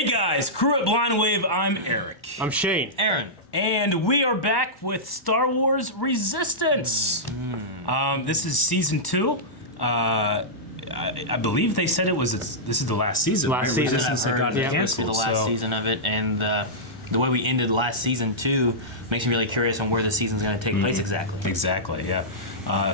Hey guys, crew at Blind Wave, I'm Eric. I'm Shane. Aaron. And we are back with Star Wars Resistance. This is season 2. I believe they said this is the last season. Last season. Resistance had gotten This canceled. is the last season of it, and the way we ended last season too makes me really curious on where the season's going to take place exactly. Exactly, yeah.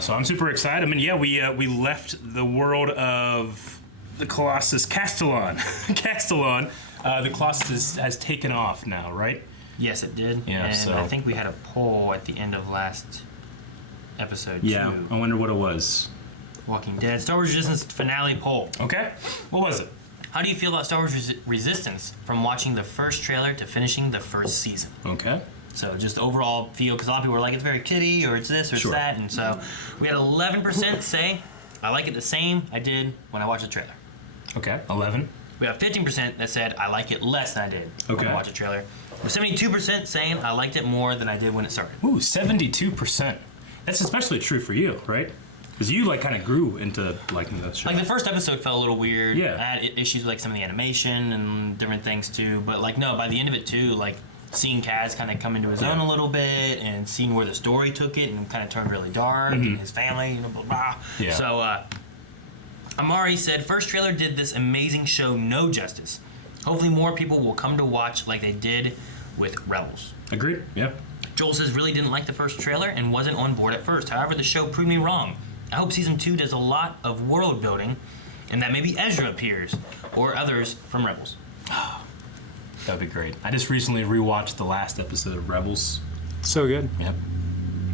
So I'm super excited. I mean, yeah, we left the world of the Colossus Castellon. Castellon. The Colossus has taken off now, right? Yes, it did. Yeah, and so I think we had a poll at the end of last episode yeah, too. I wonder what it was. Walking Dead. Star Wars Resistance finale poll. Okay, what was it? How do you feel about Star Wars Resistance from watching the first trailer to finishing the first season? Okay. So just overall feel, because a lot of people were like, it's very kiddie, or it's this, or Sure. it's that, and so we had 11% say, I like it the same I did when I watched the trailer. Okay, 11. We have 15% that said, I like it less than I did when I watched the trailer. With 72% saying, I liked it more than I did when it started. Ooh, 72%. That's especially true for you, right? Because you kind of grew into liking that show. Like the first episode felt a little weird. Yeah. I had issues with some of the animation and different things too. But no, by the end of it too, seeing Kaz kind of come into his own a little bit and seeing where the story took it and kind of turned really dark and his family, blah, blah, blah. Yeah. So Amari said, first trailer did this amazing show no justice. Hopefully more people will come to watch like they did with Rebels. Agreed, yep. Joel says really didn't like the first trailer and wasn't on board at first. However, the show proved me wrong. I hope season 2 does a lot of world building and that maybe Ezra appears or others from Rebels. That would be great. I just recently rewatched the last episode of Rebels. So good. Yep,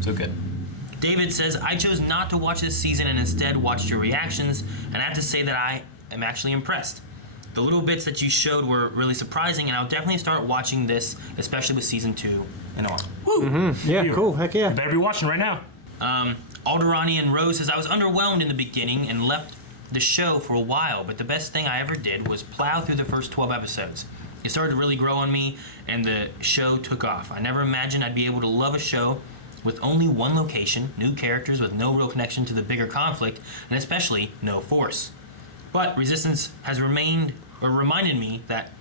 so good. David says, I chose not to watch this season and instead watched your reactions, and I have to say that I am actually impressed. The little bits that you showed were really surprising, and I'll definitely start watching this, especially with season 2 and on. Woo! Yeah, cool. Heck yeah. You better be watching right now. Alderani and Rose says, I was underwhelmed in the beginning and left the show for a while, but the best thing I ever did was plow through the first 12 episodes. It started to really grow on me, and the show took off. I never imagined I'd be able to love a show with only one location, new characters with no real connection to the bigger conflict, and especially no force. But Resistance has reminded me that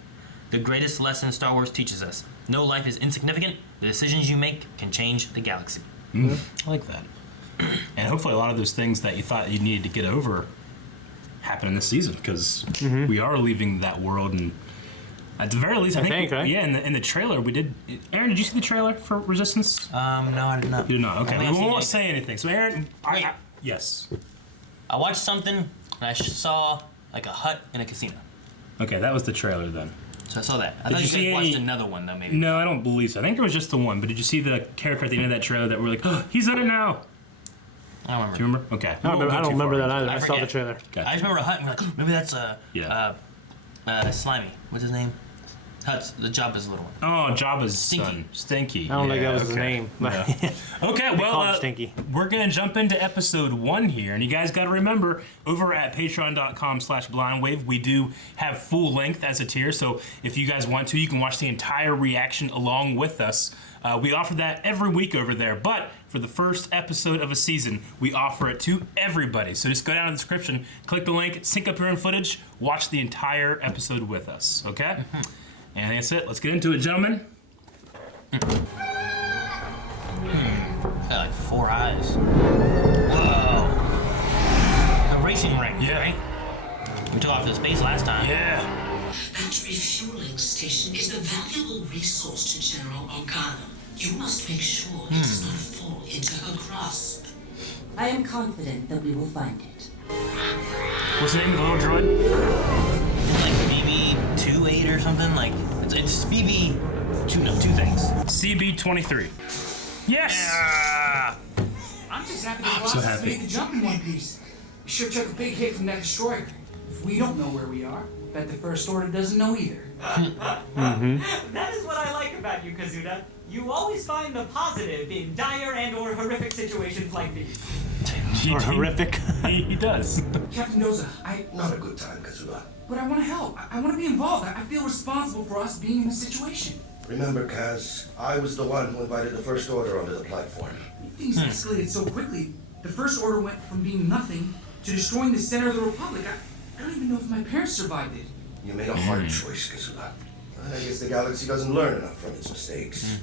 the greatest lesson Star Wars teaches us. No life is insignificant. The decisions you make can change the galaxy. I like that. And hopefully a lot of those things that you thought you needed to get over happen in this season, because we are leaving that world, and at the very least, I think right? Yeah, in the trailer we did. Aaron, did you see the trailer for Resistance? No, I did not. You did not. Okay, we won't say anything. So, Aaron, yes. I watched something and I saw a hut in a casino. Okay, that was the trailer then. So I saw that. I thought you guys watched another one though, maybe. No, I don't believe so. I think there was just the one. But did you see the character at the end of that trailer that we're like, oh, he's in it now? I don't remember. Do you remember? Okay. I don't remember that either. I saw the trailer. Gotcha. I just remember a hut and we're like, maybe that's Slimy. What's his name? Hut's the Jabba's little one. Oh, Jabba's son. Stinky. I don't think that was his name. Yeah. Okay, well, Stinky. We're going to jump into episode 1 here. And you guys got to remember, over at patreon.com/blindwave, we do have full length as a tier. So if you guys want to, you can watch the entire reaction along with us. We offer that every week over there. But for the first episode of a season, we offer it to everybody. So just go down in the description, click the link, sync up your own footage, watch the entire episode with us. Okay? And that's it. Let's get into it, gentlemen. Got like 4 eyes. Whoa. A racing ring, right? We took off to space last time. Yeah. That refueling station is a valuable resource to General Organa. You must make sure it does not fall into her grasp. I am confident that we will find it. What's the name of the little droid? Like BB-28 or something? It's BB... two things. CB-23. Yes! Yeah! I'm just happy I'm the so Colossus happy. made the jump in one piece. We sure took a big hit from that destroyer. If we don't know where we are, bet the First Order doesn't know either. That is what I like about you, Kazuda. You always find the positive in dire and or horrific situations like these. Or horrific. He does. Captain Doza, Not a good time, Kazuda. but I want to help. I want to be involved. I feel responsible for us being in this situation. Remember, Kaz, I was the one who invited the First Order onto the platform. Things escalated so quickly. The First Order went from being nothing to destroying the center of the Republic. I don't even know if my parents survived it. You made a hard choice, Kazuda. I guess the galaxy doesn't learn enough from its mistakes.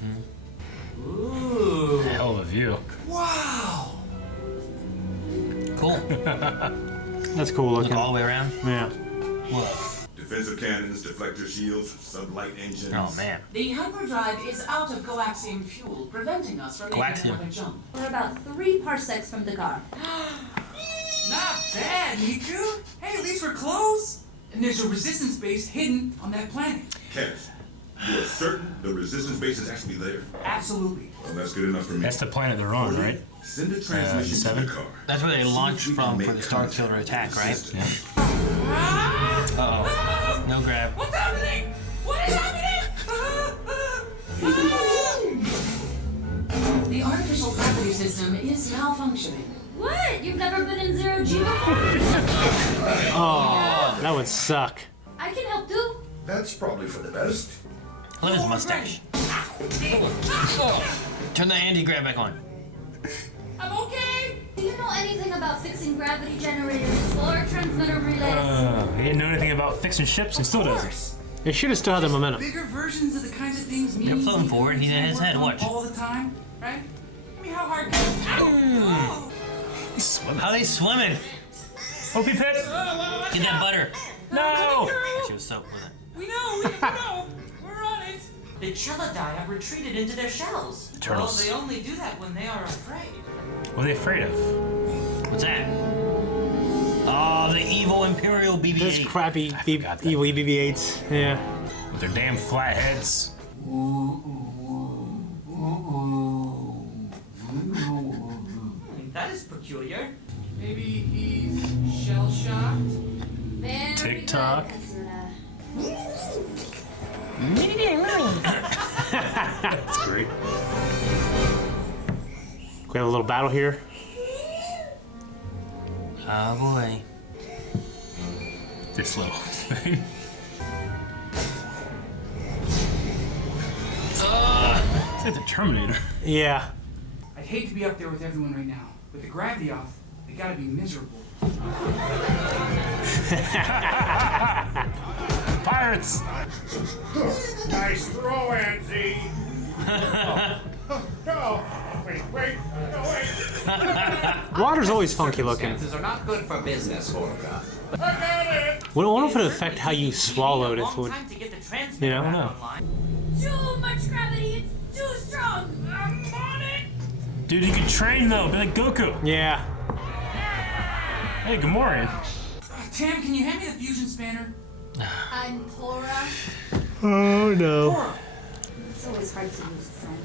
Ooh. Hell of a view. Wow. Cool. That's cool Look looking. all the way around. Yeah. Whoa. Defensive cannons, deflector shields, sublight engines. Oh man. The hyperdrive is out of coaxium fuel, preventing us from making Coaxium. another jump. We're about 3 parsecs from the car. Not bad, Niku. Hey, at least we're close. And there's a resistance base hidden on that planet. Kenneth, you are certain the resistance base is actually there? Absolutely. Well, that's good enough for me. That's the planet they're on, right? Send a transmission to 7? the car. That's where they See if launched we can from make for the Starkiller contact attack, with right? resistance. Uh-oh. No grab. What's happening? What is happening? The artificial gravity system is malfunctioning. What? You've never been in 0G before? Oh, that would suck. I can help too. That's probably for the best. Look at his mustache. Turn the anti-grab back on. I'm okay. Do you know anything about fixing gravity generators or transmitter relays? He didn't know anything about fixing ships and still doesn't. It should have still had the momentum. Bigger versions of the kinds of things me They're and floating Niku forward, he's in his work head, on watch. all the time, right? I mean, how hard can Ow! He's swimming. How are they swimming? OP pit! Get that butter. No! She was soaked with it. We know. We're on it. The Chelidae have retreated into their shells. Turtles. Well, they only do that when they are afraid. What are they afraid of? What's that? Oh, the evil Imperial BB-8. Those crappy forgot that. evil BB-8s. Yeah. With their damn flat heads. That is peculiar. Maybe he's shell-shocked. Very TikTok. good, Kasura. That's great. We have a little battle here. Oh boy. This little thing. It's like the Terminator. Yeah. I'd hate to be up there with everyone right now. With the gravity off, they gotta be miserable. Pirates! Nice throw, Anzi. No. Wait. No, wait. Water's always funky looking. Circumstances are not good for business, Horka. I got it. I wonder if it would affect how you swallowed if it would. Time to get the transmitter You know? back I know. online. Too much gravity. It's too strong. I'm on it! Dude, you can train though, be like Goku. Yeah. Hey, Gamorrean. Tam, can you hand me the fusion spanner? I'm Cora. Oh no. It's always hard to lose a friend.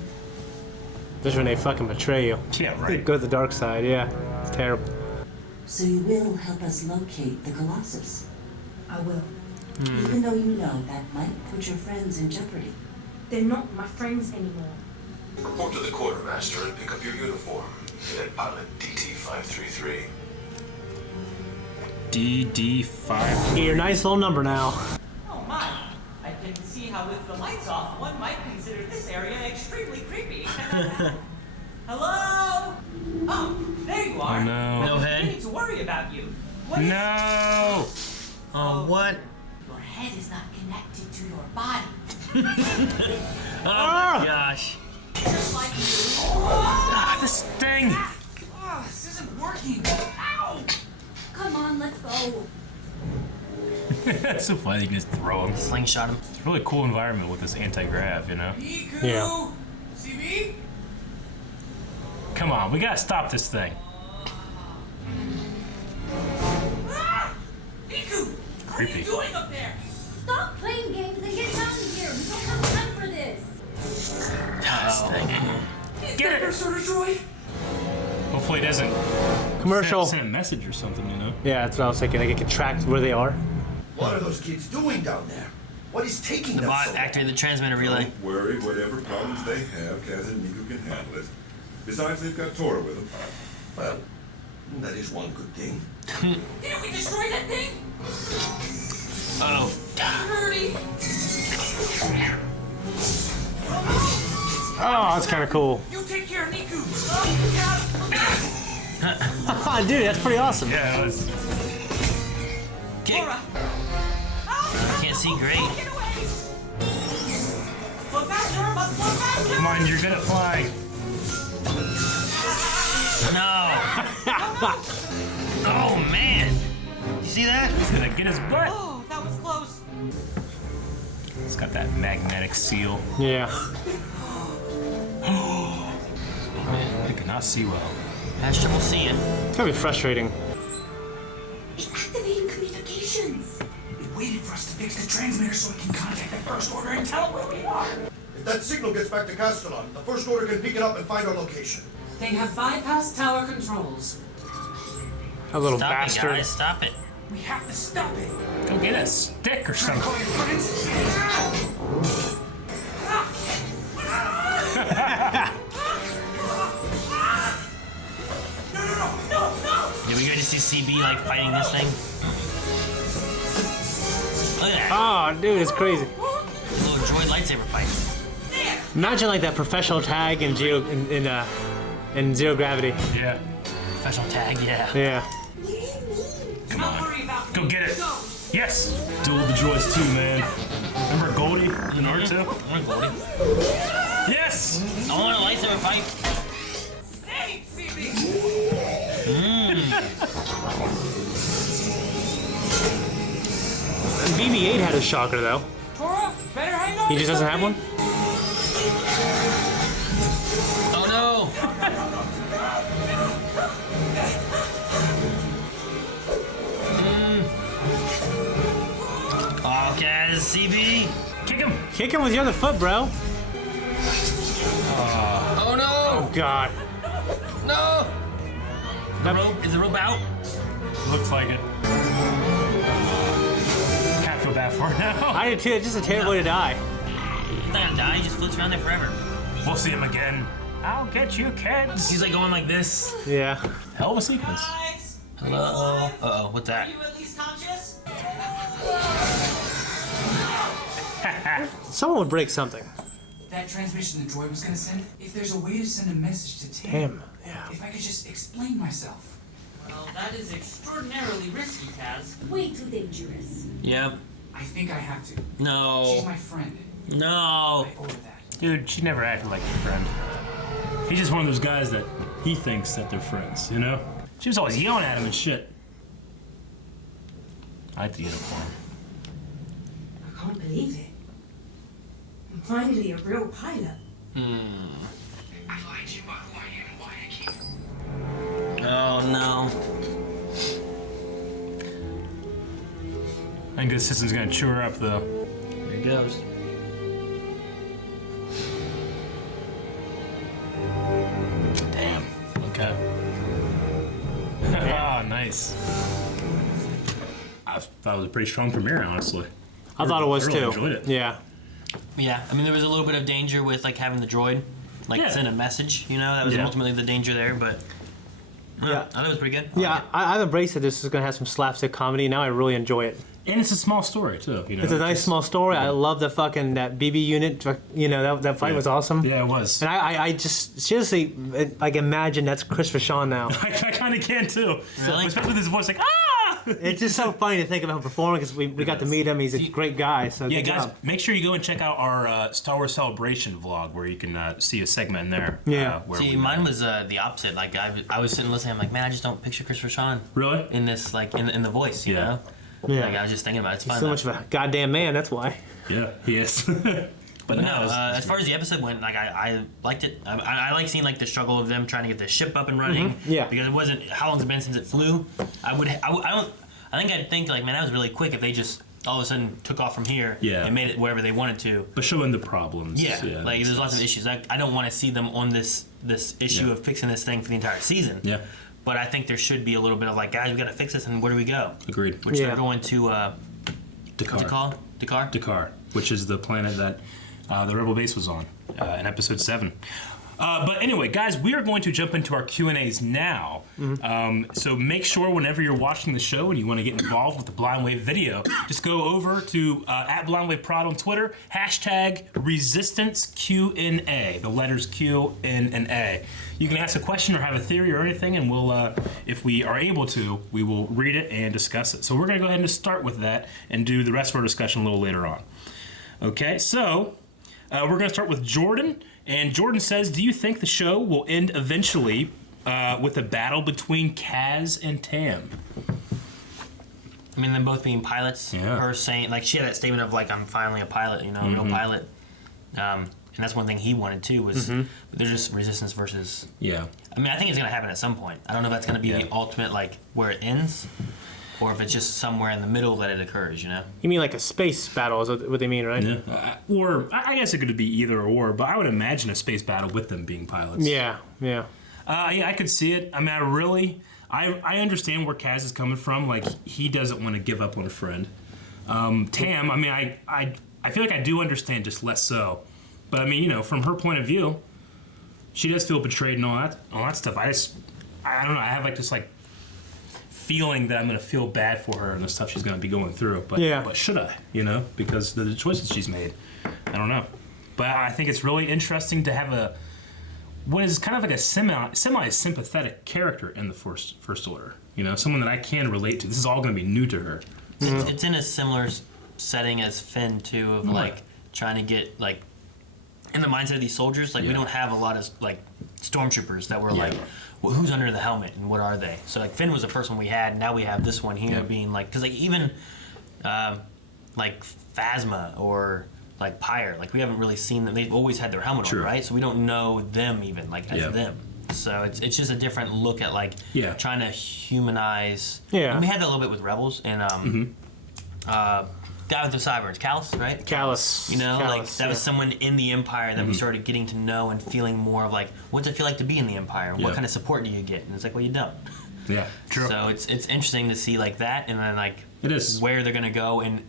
This is when they fucking betray you. Yeah, right. Go to the dark side, yeah. It's terrible. So you will help us locate the Colossus, I will. even though you know that might put your friends in jeopardy. They're not my friends anymore. Report to the quartermaster and pick up your uniform. Cadet pilot DT-533. DD5. Get your nice little number now. Oh my. I can see how with the lights off, one might consider this area extremely creepy. Hello? Oh, there you are. Oh no. No head. Beginning to worry about you. What is- No! Oh, what? Your head is not connected to your body. Oh my gosh. Just like you. Ah, this thing! Oh, this isn't working. Ow! Come on, let's go. It's so funny you can just throw him. Slingshot him. It's a really cool environment with this anti-grav, you know? Niku! Yeah. See me? Come on, we gotta stop this thing. Ah! Niku! What are Creepy. you doing up there? Stop playing games and get down here. We don't have time for this. This thing. Is Get that it. your sort of droid? Hopefully it doesn't Commercial. send a message or something, you know? Yeah, that's what I was thinking. Like it can track where they are. What are those kids doing down there? What is taking The them bot so long? activated the transmitter relay. Don't worry, whatever problems they have, Kaz and Niku can handle it. Besides, they've got Tora with them. Well, that is one good thing. Didn't we destroy that thing? Oh. Hurry! Oh, that's kind of cool. You take care of Niku! Dude, that's pretty awesome. Yeah, it was. Kick. Cora! I can't see great. Get away! Come on, you're good at flying. No. Oh man. You see that? He's gonna get his butt. Oh, that was close. It's got that magnetic seal. Yeah. Oh man, I cannot see well. Has trouble seeing. It's gonna be frustrating. It's activating communications. It waited for us to fix the transmitter so it can contact the First Order and tell where we are. If that signal gets back to Castellon, the First Order can pick it up and find our location. They have bypassed tower controls. A little Stop bastard. it, guys. Stop it. We have to stop it. Go get a stick or something. Call your friends. Did we get to see CB like fighting this thing? Look at that. Oh, dude, it's crazy. Little droid lightsaber fight. Imagine like that professional tag in in Zero Gravity. Yeah. Professional tag, yeah. Yeah. Come on. Go get it. Yes. Duel the droids too, man. Remember Goldie in Naruto? I want Goldie. Yes. I want a lightsaber fight. BB-8 had a shocker though. Tora, better hang on. He just doesn't have one. Oh no! Okay, CB. Kick him. Kick him with your other foot, bro. Oh no! Oh God. No! The rope, is the rope out? Looks like it. Can't feel bad for it now. I did too. It's just a terrible way to die. He's not gonna die, he just floats around there forever. We'll see him again. I'll get you, kids. He's like going like this. Yeah. Hell of a sequence. Guys, Hello? Uh-oh, what's that? are you at least conscious? Someone would break something. That transmission the droid was gonna send, if there's a way to send a message to Tim. Damn. Yeah. If I could just explain myself. Well, that is extraordinarily risky, Taz. Way too dangerous. Yep. I think I have to. No. She's my friend. No. I owe her that. Dude, she never acted like your friend. He's just one of those guys that he thinks that they're friends, you know? She was always yelling at him and shit. I like the uniform. I can't believe it. I'm finally a real pilot. I lied to you about who I am and why I came. Oh no. I think this system's gonna chew her up, though. There he goes. Damn. Okay. Ah, nice. I thought it was a pretty strong premiere, honestly. I thought it was really too. Enjoyed it. Yeah. Yeah, I mean there was a little bit of danger with like having the droid, like Yeah. send a message. You know, that was Yeah. ultimately the danger there. But Yeah. I thought it was pretty good. Yeah, I've embraced that this is gonna have some slapstick comedy. Now I really enjoy it. And it's a small story, too. You know, It's a nice just- small story. I love the fucking that BB unit. You know that fight was awesome. Yeah, it was. And I just seriously like imagine that's Christopher Sean now. I kind of can, too. Really? Especially with his voice, like, ah! It's just so funny to think about him performing because we got to meet him. He's a great guy. So Yeah, good guys, job. make sure you go and check out our Star Wars Celebration vlog where you can see a segment in there. Yeah. Where See, we mine was the opposite. Like I was sitting listening. I'm like, man, I just don't picture Christopher Sean Really? in this, like in the voice. You Yeah. know. Yeah. Like I was just thinking about it. It's fun. So much of a goddamn man. That's why. Yeah, he is. But No, no, as far as the episode went, like I liked it. I like seeing like the struggle of them trying to get the ship up and running. Yeah. Because it wasn't how long's it been since it flew. I think I'd think like, man, that was really quick if they just all of a sudden took off from here Yeah. and made it wherever they wanted to. but showing the problems. Yeah, that like makes there's lots of sense. issues. I don't want to see them on this issue Yeah. of fixing this thing for the entire season. Yeah, But I think there should be a little bit of like, guys, we got to fix this, and where do we go? agreed. Which Yeah. they're going to Dakar. what's it called? Dakar. Dakar, which is the planet that the Rebel base was on in Episode 7. But anyway, guys, we are going to jump into our Q&As now. So make sure whenever you're watching the show and you want to get involved with the Blind Wave video, just go over to @BlindWaveProd on Twitter, #ResistanceQ&A, the letters Q, N, and A. You can ask a question or have a theory or anything, and we'll, if we are able to, we will read it and discuss it. So we're going to go ahead and start with that and do the rest of our discussion a little later on. Okay, so We're going to start with Jordan. And Jordan says, do you think the show will end eventually with a battle between Kaz and Tam? I mean, them both being pilots. Yeah. Her saying, like, she had that statement of, like, I'm finally a pilot, you know, a real pilot. And that's one thing he wanted, too, was there's just resistance versus... Yeah. I mean, I think it's going to happen at some point. I don't know if that's going to be the ultimate, like, where it ends, or if it's just somewhere in the middle that it occurs, you know? You mean like a space battle is what they mean, right? Yeah. Or, I guess it could be either or, but I would imagine a space battle with them being pilots. Yeah, yeah. Yeah, I could see it. I mean, I understand where Kaz is coming from. Like, he doesn't want to give up on a friend. Tam, I mean, I feel like I do understand, just less so. But I mean, you know, from her point of view, she does feel betrayed and all that stuff. I don't know. I have like this like feeling that I'm gonna feel bad for her and the stuff she's gonna be going through. But should I? You know, because the choices she's made. I don't know. But I think it's really interesting to have what is kind of like a semi-sympathetic character in the First Order. You know, someone that I can relate to. This is all going to be new to her. It's in a similar setting as Finn, too, of, like, trying to get, like, in the mindset of these soldiers. Like, we don't have a lot of, like, stormtroopers that were like, well, who's under the helmet and what are they? So, like, Finn was the first one we had. Now we have this one here being, like, because, like, even, like, Phasma or... like Pyre, like we haven't really seen them. They've always had their helmet on, right? So we don't know them even like as them. So it's just a different look at like trying to humanize. Yeah, and we had that a little bit with Rebels and guy with the sideburns, Callus, right? Callus. You know, Callus, like that was someone in the Empire that we started getting to know and feeling more of like, what's it feel like to be in the Empire? What kind of support do you get? And it's like, well, you don't. Yeah, true. So it's interesting to see like that, and then like it is where they're gonna go and.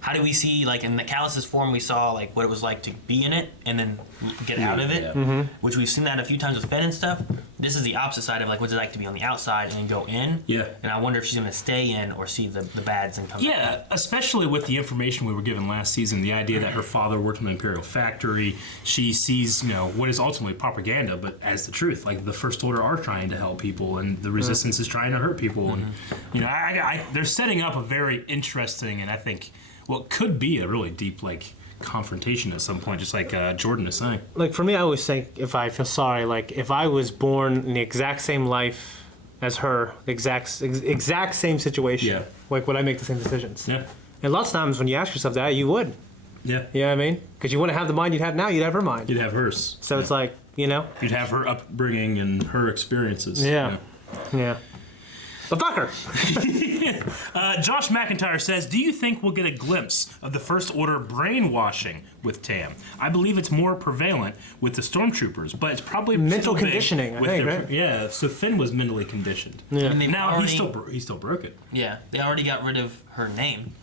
How do we see, like, in the Callus's form, we saw, like, what it was like to be in it and then get out of it, which we've seen that a few times with Finn and stuff. This is the opposite side of, like, what's it like to be on the outside and then go in. Yeah. And I wonder if she's going to stay in or see the bads and come back. Yeah, especially with the information we were given last season, the idea that her father worked in the Imperial factory. She sees, you know, what is ultimately propaganda, but as the truth. Like, the First Order are trying to help people, and the Resistance is trying to hurt people. And, you know, they're setting up a very interesting, and I think... what could be a really deep, like, confrontation at some point, just like Jordan is saying. Like, for me, I always think, if I feel sorry, like, if I was born in the exact same life as her, the exact same situation, like, would I make the same decisions? Yeah. And lots of times when you ask yourself that, you would. Yeah. You know what I mean? Because you wouldn't have the mind you'd have now, you'd have her mind. You'd have hers. So it's like, you know? You'd have her upbringing and her experiences. Yeah. Yeah. But fuck her. Josh McIntyre says, do you think we'll get a glimpse of the First Order brainwashing with Tam? I believe it's more prevalent with the stormtroopers, but it's probably mental conditioning, I think, right? Yeah, so Finn was mentally conditioned. Yeah. I mean, now he still broke it. Yeah, they already got rid of her name.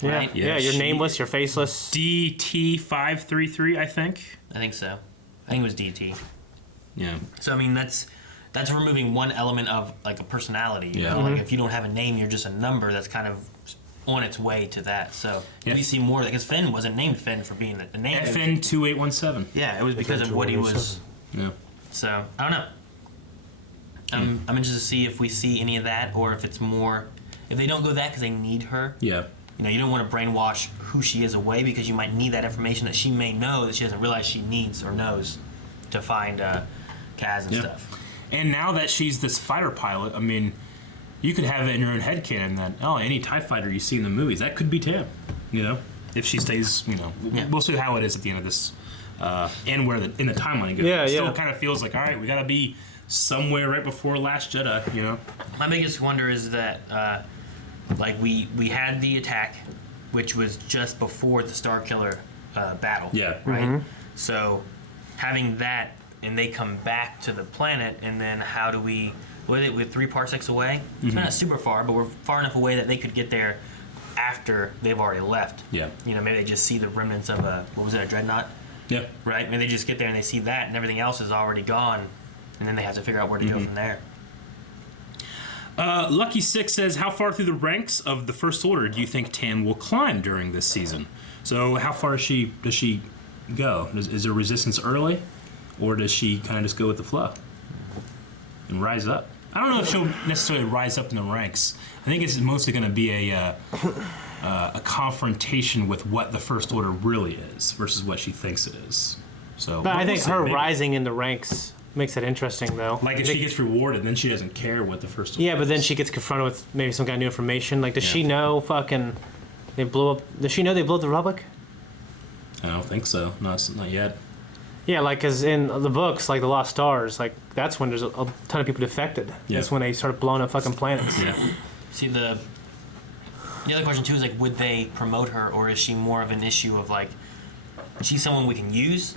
Yeah, right? yeah, you're nameless, you're faceless. DT533, I think. I think so. I think it was DT. Yeah. So, I mean, that's removing one element of like a personality. You know? Like if you don't have a name, you're just a number. That's kind of on its way to that. So we see more because Finn wasn't named Finn for being the name. FN 2817. Yeah, it was because of what he was. Yeah. So I don't know. I'm interested to see if we see any of that, or if it's more. If they don't go that because they need her. Yeah. You know, you don't want to brainwash who she is away because you might need that information that she may know that she doesn't realize she needs or knows to find Kaz and stuff. And now that she's this fighter pilot, I mean, you could have it in your own headcanon that, any TIE fighter you see in the movies, that could be Tam, you know? If she stays, you know, we'll see how it is at the end of this, and where in the timeline it goes. It still kind of feels like, all right, we got to be somewhere right before Last Jedi, you know? My biggest wonder is that, like, we had the attack, which was just before the Starkiller battle. Yeah. Right? So, having that, and they come back to the planet, and then how do we... We're 3 parsecs away. It's not super far, but we're far enough away that they could get there after they've already left. Yeah. You know, maybe they just see the remnants of a dreadnought? Yeah. Right? Maybe they just get there and they see that, and everything else is already gone, and then they have to figure out where to go from there. Lucky Six says, how far through the ranks of the First Order do you think Tam will climb during this season? So how far does she go? Is there resistance early? Or does she kind of just go with the flow and rise up? I don't know if she'll necessarily rise up in the ranks. I think it's mostly going to be a a confrontation with what the First Order really is versus what she thinks it is. So, but I think her rising in the ranks makes it interesting, though. Like if she gets rewarded, then she doesn't care what the First Order Yeah, but is. then she gets confronted with maybe some kind of new information. Like, does she know fucking they blew up? Does she know they blew up the Republic? I don't think so. Not yet. Yeah, like, because in the books, like The Lost Stars, like, that's when there's a ton of people defected. Yeah. That's when they started blowing up fucking planets. Yeah. See, the other question, too, is, like, would they promote her, or is she more of an issue of, like, she's someone we can use?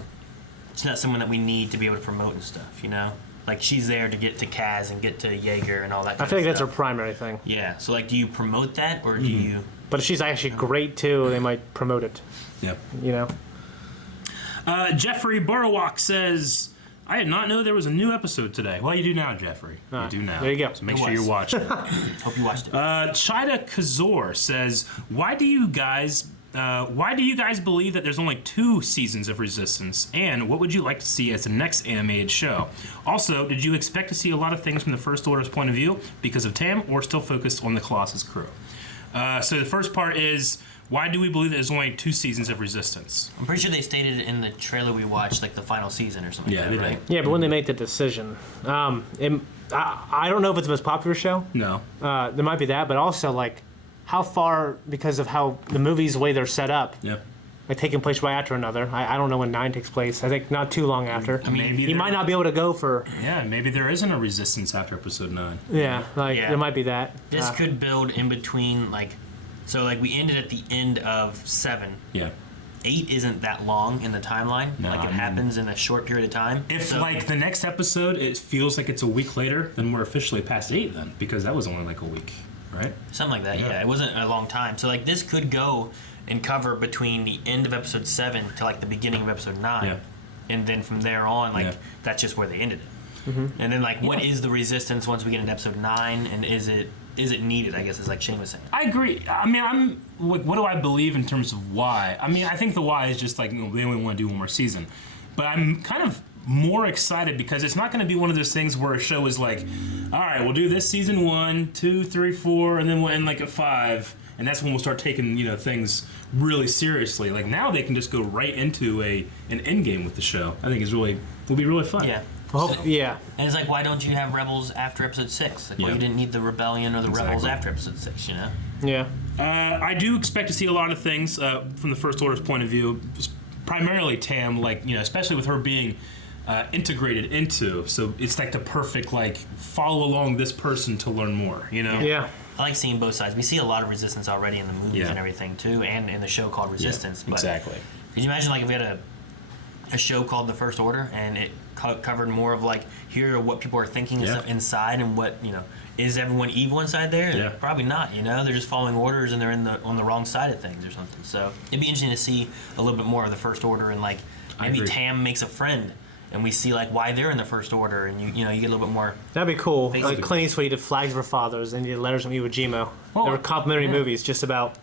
She's not someone that we need to be able to promote and stuff, you know? Like, she's there to get to Kaz and get to Jaeger and all that kind I feel of like that's her stuff. primary thing. Yeah, so, like, do you promote that, or do you... But if she's actually great, too, they might promote it. Yeah. You know? Jeffrey Burwalk says, I did not know there was a new episode today. Well, you do now, Jeffrey. You do now. There you go. So make sure you watch it. Hope you watched it. Chida Kazor says, why do you guys believe that there's only 2 seasons of Resistance? And what would you like to see as the next animated show? Also, did you expect to see a lot of things from the First Order's point of view because of Tam, or still focused on the Colossus crew? So the first part is, why do we believe that there's only 2 seasons of Resistance? I'm pretty sure they stated in the trailer we watched, like, the final season or something Yeah, like that, right? Yeah, but when they make the decision, I don't know if it's the most popular show. No. There might be that, but also, like, how far, because of how the movies, the way they're set up, like taking place right after another. I don't know when 9 takes place. I think not too long after. I mean, maybe you might not be able to go for. Yeah, maybe there isn't a Resistance after episode 9. Yeah, like there might be that. This could build in between, like, so, like, we ended at the end of 7. Yeah. 8 isn't that long in the timeline. No, like, it happens in a short period of time. If, like, the next episode, it feels like it's a week later, then we're officially past 8 then, because that was only, like, a week, right? Something like that, yeah. It wasn't a long time. So, like, this could go and cover between the end of episode 7 to, like, the beginning of episode 9. Yeah. And then from there on, like, that's just where they ended it. Mm-hmm. And then, like, what is the Resistance once we get into episode 9, and is it needed, I guess, is like Shane was saying. I agree. I mean, I'm like, what do I believe in terms of why? I mean, I think the why is just like, you know, they only want to do one more season. But I'm kind of more excited because it's not going to be one of those things where a show is like, all right, we'll do this season 1, 2, 3, 4, and then we'll end like at 5. And that's when we'll start taking, you know, things really seriously. Like now they can just go right into an end game with the show. I think will be really fun. Yeah. Well, yeah. And it's like, why don't you have Rebels after episode 6? Like, well, you didn't need the Rebellion or the Rebels after episode 6, you know? Yeah. I do expect to see a lot of things from the First Order's point of view, primarily Tam, like, you know, especially with her being integrated into. So it's like the perfect, like, follow along this person to learn more, you know? Yeah. I like seeing both sides. We see a lot of Resistance already in the movies and everything, too, and in the show called Resistance. Yeah, exactly. But could you imagine, like, if we had a show called The First Order, and it covered more of, like, here are what people are thinking and stuff inside, and what, you know, is everyone evil inside there? Yeah. Probably not, you know? They're just following orders, and they're on the wrong side of things or something. So it'd be interesting to see a little bit more of the First Order, and, like, maybe Tam makes a friend, and we see, like, why they're in the First Order, and you get a little bit more. That'd be cool. Basically. Like Clint Eastwood did Flags of Our Fathers, and he did Letters from Iwo Jima. Well, they were complimentary movies just about,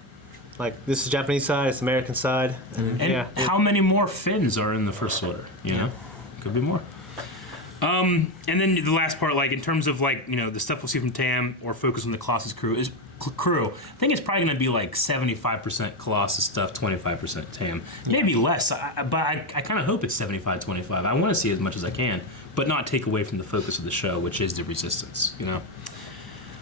like, this is the Japanese side, it's the American side. And how many more Finns are in the First Order, you know? Could be more. And then the last part, like, in terms of, like, you know, the stuff we'll see from Tam or focus on the Colossus crew, I think it's probably going to be like 75% Colossus stuff, 25% Tam. Maybe less, but I kind of hope it's 75-25. I want to see as much as I can, but not take away from the focus of the show, which is the Resistance, you know?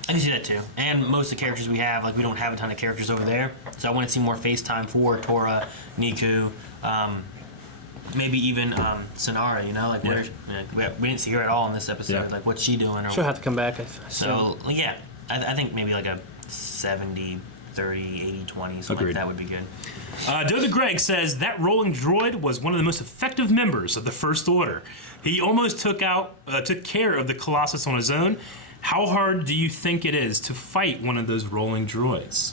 I can see that too. And most of the characters we have, like, we don't have a ton of characters over there. So I want to see more face time for Tora, Niku, maybe even Sonara, you know? Like, we didn't see her at all in this episode. Yeah. Like, what's she doing? She'll have to come back. So, yeah, I think maybe like a 70, 30, 80, 20, something like that would be good. Doda Greg says that rolling droid was one of the most effective members of the First Order. He almost took care of the Colossus on his own. How hard do you think it is to fight one of those rolling droids?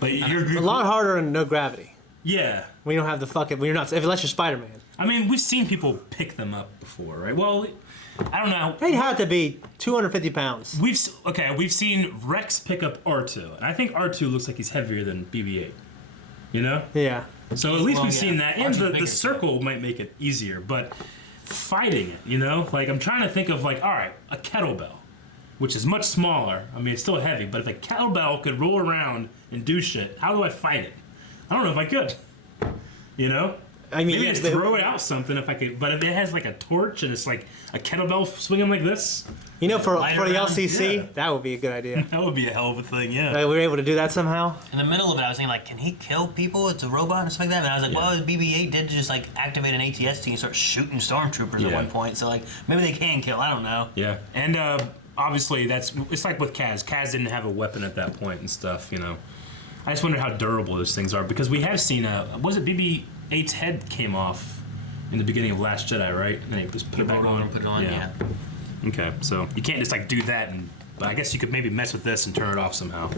Like, a lot harder in no gravity. Yeah. We don't have the fucking. You're not. Unless you're Spider-Man. I mean, we've seen people pick them up before, right? Well, I don't know. They'd have to be 250 pounds. We've seen Rex pick up R2, and I think R2 looks like he's heavier than BB-8. You know? Yeah. So at least we've seen that, and the circle might make it easier, but fighting it, you know? Like, I'm trying to think of, like, all right, a kettlebell, which is much smaller. I mean, it's still heavy, but if a kettlebell could roll around and do shit. How do I fight it? I don't know if I could. You know? I mean, maybe just throw it out something if I could. But if it has like a torch and it's like a kettlebell swinging like this, for the LCC, yeah. that would be a good idea. That would be a hell of a thing, yeah. We were able to do that somehow. In the middle of it, I was thinking like, can he kill people? It's a robot and stuff like that. And I was like, well, BB-8 did just like activate an ATST and start shooting stormtroopers at one point. So like, maybe they can kill. I don't know. Yeah, and obviously it's like with Kaz. Kaz didn't have a weapon at that point and stuff. You know, I just wonder how durable those things are because we have seen was it BB-8's head came off in the beginning of Last Jedi, right? And then he just put it back on. Put it on, yeah. Okay, so you can't just like do that, but I guess you could maybe mess with this and turn it off somehow.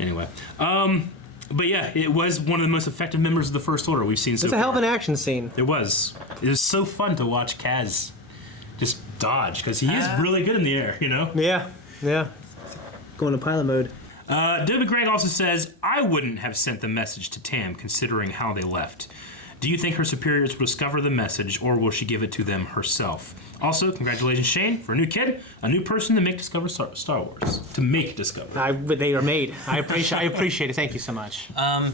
Anyway, but yeah, it was one of the most effective members of the First Order we've seen so far. It's a hell of an action scene. It was. It was so fun to watch Kaz just dodge because he is really good in the air, you know? Yeah. Going to pilot mode. David Gregg also says, I wouldn't have sent the message to Tam considering how they left. Do you think her superiors will discover the message or will she give it to them herself? Also, congratulations, Shane, for a new kid, a new person to make Discover Star Wars. To make Discover. They are made. I appreciate it. Thank you so much. Now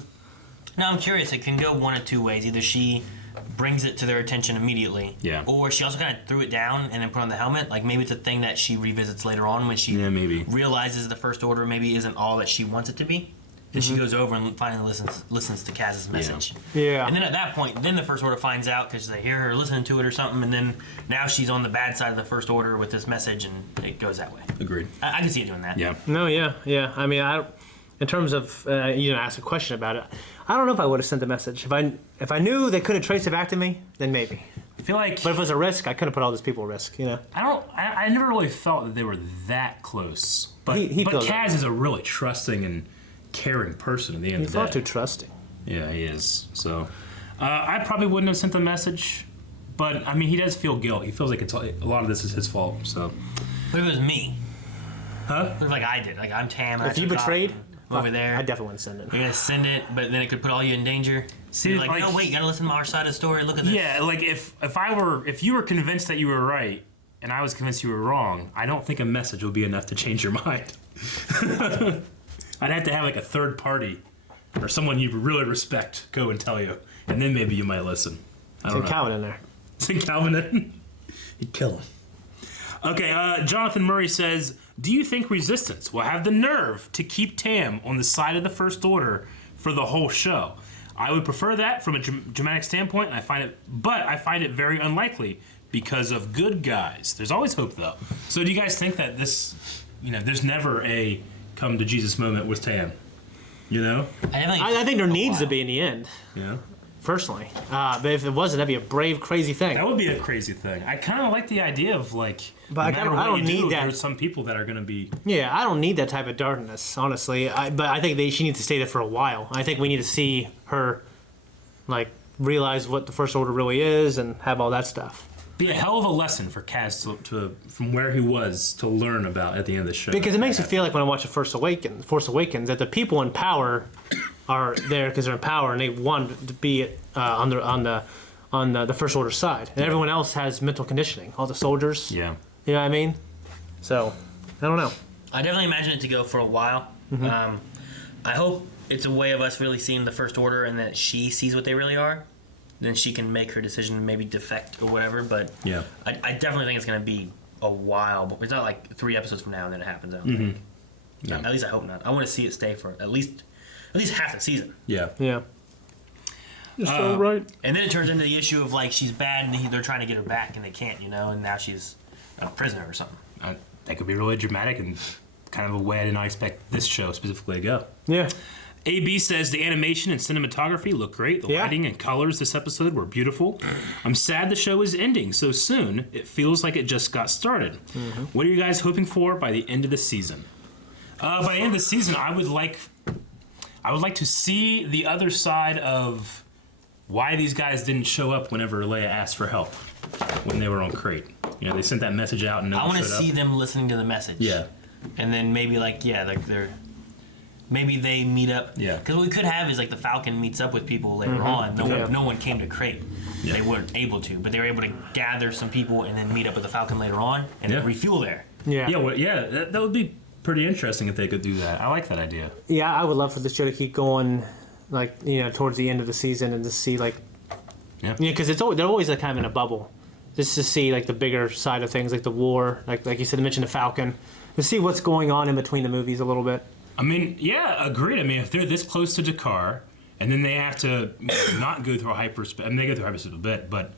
I'm curious. It can go one of two ways. Either she brings it to their attention immediately, or she also kind of threw it down and then put on the helmet. Like maybe it's a thing that she revisits later on when she realizes the First Order maybe isn't all that she wants it to be. And she goes over and finally listens to Kaz's message. Yeah. And then at that point, then the First Order finds out because they hear her listening to it or something, and then now she's on the bad side of the First Order with this message, and it goes that way. Agreed. I can see it doing that. Yeah. No, yeah. I mean, in terms of you asked a question about it, I don't know if I would have sent the message. If I knew they couldn't trace it back to me, then maybe. I feel like. But if it was a risk, I couldn't put all these people at risk. You know. I never really felt that they were that close. But he feels Kaz is a really trusting and caring person at the end of the day. He's far too trusting. Yeah, he is. So, I probably wouldn't have sent the message, but I mean, he does feel guilt. He feels like a lot of this is his fault. So, but if it was me, huh? It was like I did. Like I'm Tam. If you betrayed, over there, I definitely wouldn't send it. You're gonna send it, but then it could put all you in danger. See, like, no, wait, you gotta listen to our side of the story. Look at this. Yeah, like if you were convinced that you were right and I was convinced you were wrong, I don't think a message will be enough to change your mind. I'd have to have like a third party or someone you really respect go and tell you, and then maybe you might listen. Send Calvin in there. Send Calvin in. He'd kill him. Okay, Jonathan Murray says, do you think Resistance will have the nerve to keep Tam on the side of the First Order for the whole show? I would prefer that from a dramatic standpoint, I find it very unlikely because of good guys. There's always hope, though. So do you guys think that this, there's never a come to Jesus moment with Tam? You know? I think there needs to be in the end. Yeah. Personally. But if it wasn't, that'd be a brave, crazy thing. That would be a crazy thing. I kind of like the idea of no matter what you do, there's some people that are going to be... Yeah, I don't need that type of darkness, honestly. But I think she needs to stay there for a while. I think we need to see her, realize what the First Order really is and have all that stuff. Be a hell of a lesson for Kaz to from where he was to learn about at the end of the show. Because it makes me feel like when I watch Force Awakens, that the people in power are there because they're in power and they want to be on the First Order side, and everyone else has mental conditioning. All the soldiers. Yeah. You know what I mean? So, I don't know. I definitely imagine it to go for a while. Mm-hmm. I hope it's a way of us really seeing the First Order and that she sees what they really are. Then she can make her decision and maybe defect or whatever. But yeah, I definitely think it's going to be a while. But it's not like 3 episodes from now and then it happens. I don't think. Yeah. At least I hope not. I want to see it stay for at least half the season. Yeah. Yeah. You're so right. And then it turns into the issue of she's bad and they're trying to get her back and they can't, and now she's a prisoner or something. That could be really dramatic and kind of a way I did not expect this show specifically to go. Yeah. AB says the animation and cinematography look great. The lighting and colors this episode were beautiful. I'm sad the show is ending so soon. It feels like it just got started. Mm-hmm. What are you guys hoping for by the end of the season? By the end of the season, I would like to see the other side of why these guys didn't show up whenever Leia asked for help when they were on Crate. They sent that message out and no one showed up. I want to see them listening to the message. Yeah. And then maybe they're... Maybe they meet up. Yeah. Because what we could have is the Falcon meets up with people later on. No one came to Crate. Yeah. They weren't able to, but they were able to gather some people and then meet up with the Falcon later on and then refuel there. Yeah. Yeah. That would be pretty interesting if they could do that. I like that idea. Yeah, I would love for the show to keep going, like, towards the end of the season and to see, like, because they're always like kind of in a bubble, just to see like the bigger side of things, like the war, like you said, mention the Falcon, to see what's going on in between the movies a little bit. I mean, yeah, agreed. I mean, if they're this close to Dakar, and then they have to not go through hyperspace, I mean, they go through hyperspace a bit, but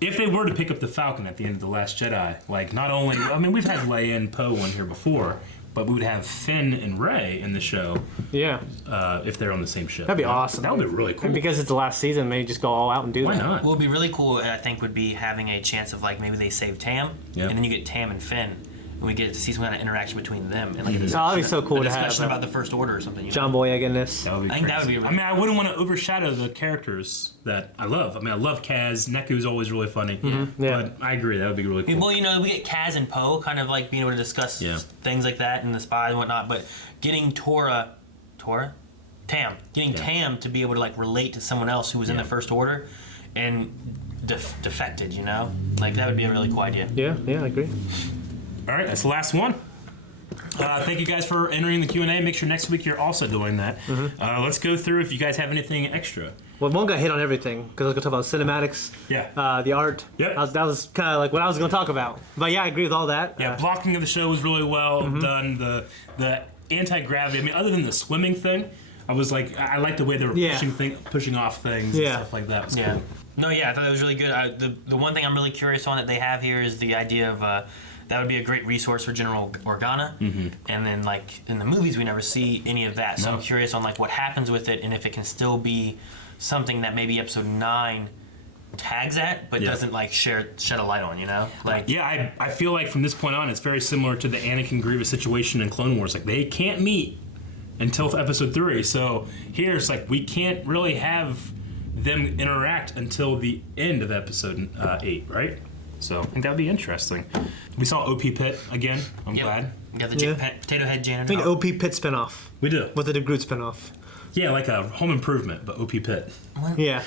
if they were to pick up the Falcon at the end of The Last Jedi, like, not only, I mean, we've had Leia and Poe on here before, but we would have Finn and Rey in the show. Yeah. If they're on the same ship. That'd be awesome. That would be really cool. And because it's the last season, maybe just go all out and do that. Why not? What would be really cool, I think, would be having a chance of, like, maybe they save Tam, and then you get Tam and Finn, and we get to see some kind of interaction between them, and like a discussion, that'd be so cool a to have discussion about the First Order or something. John Boyega in this. That would be I think that would be. I mean, I wouldn't want to overshadow the characters that I love. I mean, I love Kaz. Neku's always really funny. But I agree, that would be really cool. Well, we get Kaz and Poe kind of like being able to discuss things like that and the spy and whatnot, but getting Tam to be able to like relate to someone else who was in the First Order and defected, like that would be a really cool idea. Yeah, I agree. All right, that's the last one. Thank you guys for entering the Q&A. Make sure next week you're also doing that. Let's go through if you guys have anything extra. Well, one got hit on everything because I was going to talk about cinematics, the art. That was kind of like what I was going to talk about. But yeah, I agree with all that. Yeah, blocking of the show was really well done. The anti-gravity, I mean, other than the swimming thing, I was like, I liked the way they were pushing off things and stuff like that. It was cool. No, I thought that was really good. The one thing I'm really curious on that they have here is the idea of that would be a great resource for General Organa. And then, like, in the movies, we never see any of that. So I'm curious on, like, what happens with it and if it can still be something that maybe Episode 9 tags at, but doesn't, like, shed a light on, Like, yeah, I feel like from this point on, it's very similar to the Anakin Grievous situation in Clone Wars. Like, they can't meet until Episode 3. So here it's like we can't really have them interact until the end of Episode 8, right? So I think that would be interesting. We saw OP Pitt again. I'm glad. We got the Potato Head janitor. We need an OP Pitt spinoff. We do. With the Groot spinoff. Yeah, like a Home Improvement, but OP Pitt. Yeah.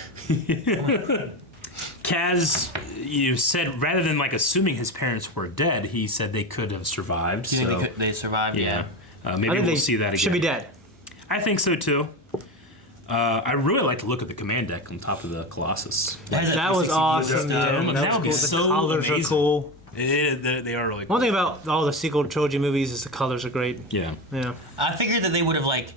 Kaz, you said rather than like assuming his parents were dead, he said they could have survived. Do you think they survived? Yeah. Maybe we'll see that again. Should be dead. I think so too. I really like to look at the command deck on top of the Colossus. That was awesome. That would be so the colors amazing. are cool. They are really cool. One thing about all the sequel trilogy movies is the colors are great. Yeah. I figured that they would have like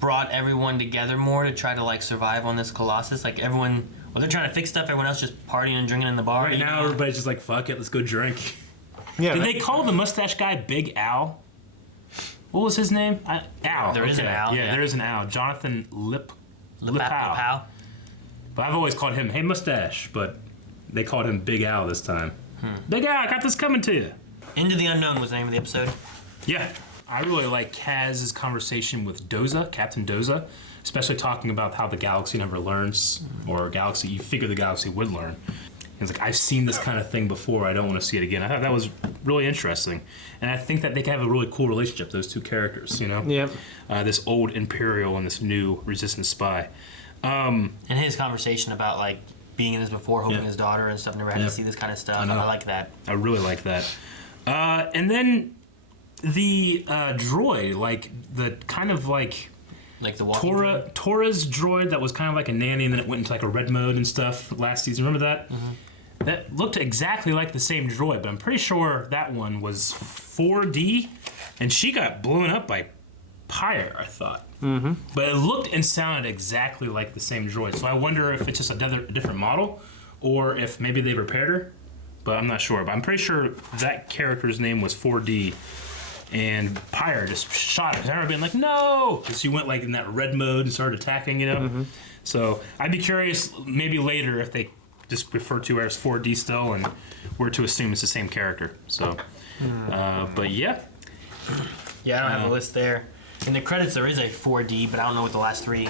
brought everyone together more to try to like survive on this Colossus. Like everyone, while they're trying to fix stuff, everyone else just partying and drinking in the bar. Right now, everybody's just like, fuck it, let's go drink. Yeah. Did they call the mustache guy Big Al? What was his name? Al. There is an Al. Yeah, there is an Al. Jonathan Lipow. But I've always called him, hey, mustache, but they called him Big Al this time. Big Al, I got this coming to you. Into the Unknown was the name of the episode. Yeah. I really like Kaz's conversation with Doza, Captain Doza, especially talking about how the galaxy never learns, or galaxy, you figure the galaxy would learn. He's like, I've seen this kind of thing before, I don't want to see it again. I thought that was really interesting. And I think that they can have a really cool relationship, those two characters, Yep. This old Imperial and this new Resistance spy. And his conversation about, like, being in this before, hoping his daughter and stuff never had to see this kind of stuff. I like that. I really like that. And then the droid, like, the kind of like the walking droid? Tora's droid that was kind of like a nanny, and then it went into like a red mode and stuff last season. Remember that? That looked exactly like the same droid, but I'm pretty sure that one was 4D, and she got blown up by Pyre, I thought. But it looked and sounded exactly like the same droid, so I wonder if it's just a different model, or if maybe they repaired her, but I'm not sure. But I'm pretty sure that character's name was 4D, and Pyre just shot her. I remember being like, no! Because she went like in that red mode and started attacking, So I'd be curious maybe later if they just refer to her as 4D still, and we're to assume it's the same character. So, but yeah. Yeah, I don't have a list there. In the credits, there is a 4D, but I don't know what the last three.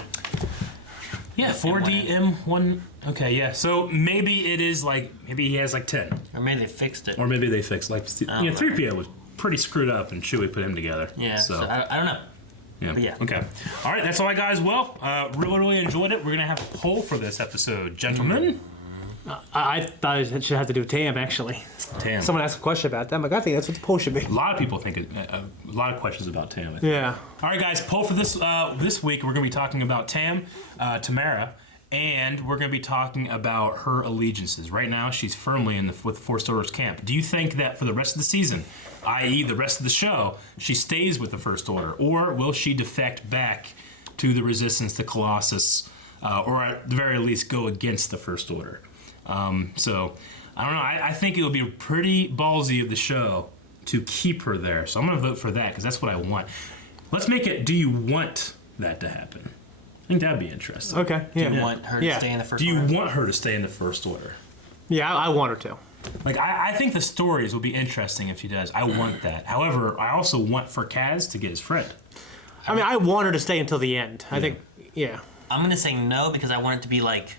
Yeah, 4D M1. Okay, yeah. So maybe it is like, maybe he has like 10. Or maybe they fixed it. Or maybe they fixed, like, 3PO was pretty screwed up, and Chewie put him together. Yeah, so I don't know. Yeah. But yeah. Okay. All right, that's all I got as well. Really, really enjoyed it. We're going to have a poll for this episode. Gentlemen, I thought it should have to do with Tam, actually. Tam. Someone asked a question about that. I'm like, I think that's what the poll should be. A lot of people think a lot of questions about Tam. I think. Yeah. All right, guys. Poll for this week. We're going to be talking about Tamara, and we're going to be talking about her allegiances. Right now, she's firmly with the First Order's camp. Do you think that for the rest of the season, i.e., the rest of the show, she stays with the First Order, or will she defect back to the Resistance, the Colossus, or at the very least go against the First Order? So, I don't know. I think it would be pretty ballsy of the show to keep her there. So I'm going to vote for that because that's what I want. Let's make it, do you want that to happen? I think that'd be interesting. Okay. Do you want her to stay in the First Order? Do you want her to stay in the First Order? Yeah, I want her to. Like, I think the stories will be interesting if she does. I want that. However, I also want for Kaz to get his friend. I mean, I want her to stay until the end. I think, yeah. I'm going to say no because I want it to be like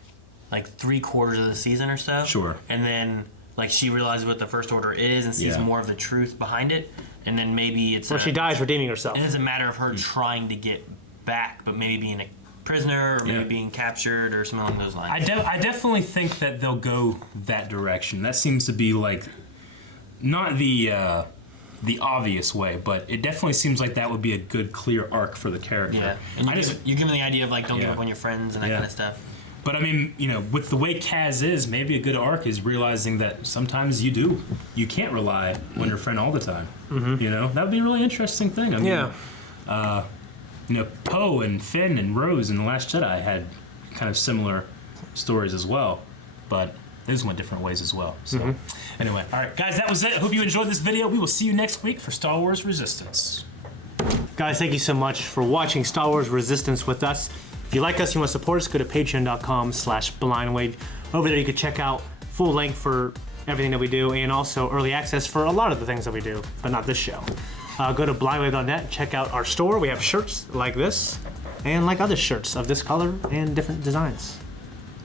3/4 of the season or so. Sure. And then like she realizes what the First Order is and sees more of the truth behind it. And then maybe it's she dies redeeming herself. It doesn't matter of her trying to get back, but maybe being a prisoner or maybe being captured or something along those lines. I definitely think that they'll go that direction. That seems to be like not the obvious way, but it definitely seems like that would be a good clear arc for the character. Yeah. And you give them the idea of like don't give up on your friends and that kind of stuff. But I mean, with the way Kaz is, maybe a good arc is realizing that sometimes you can't rely on your friend all the time. Mm-hmm. That would be a really interesting thing. I mean, Poe and Finn and Rose in The Last Jedi had kind of similar stories as well, but they just went different ways as well. So anyway, all right, guys, that was it. I hope you enjoyed this video. We will see you next week for Star Wars Resistance. Guys, thank you so much for watching Star Wars Resistance with us. If you like us, you want to support us, go to patreon.com/blindwave. Over there you can check out full length for everything that we do and also early access for a lot of the things that we do, but not this show. Go to blindwave.net, check out our store. We have shirts like this and like other shirts of this color and different designs.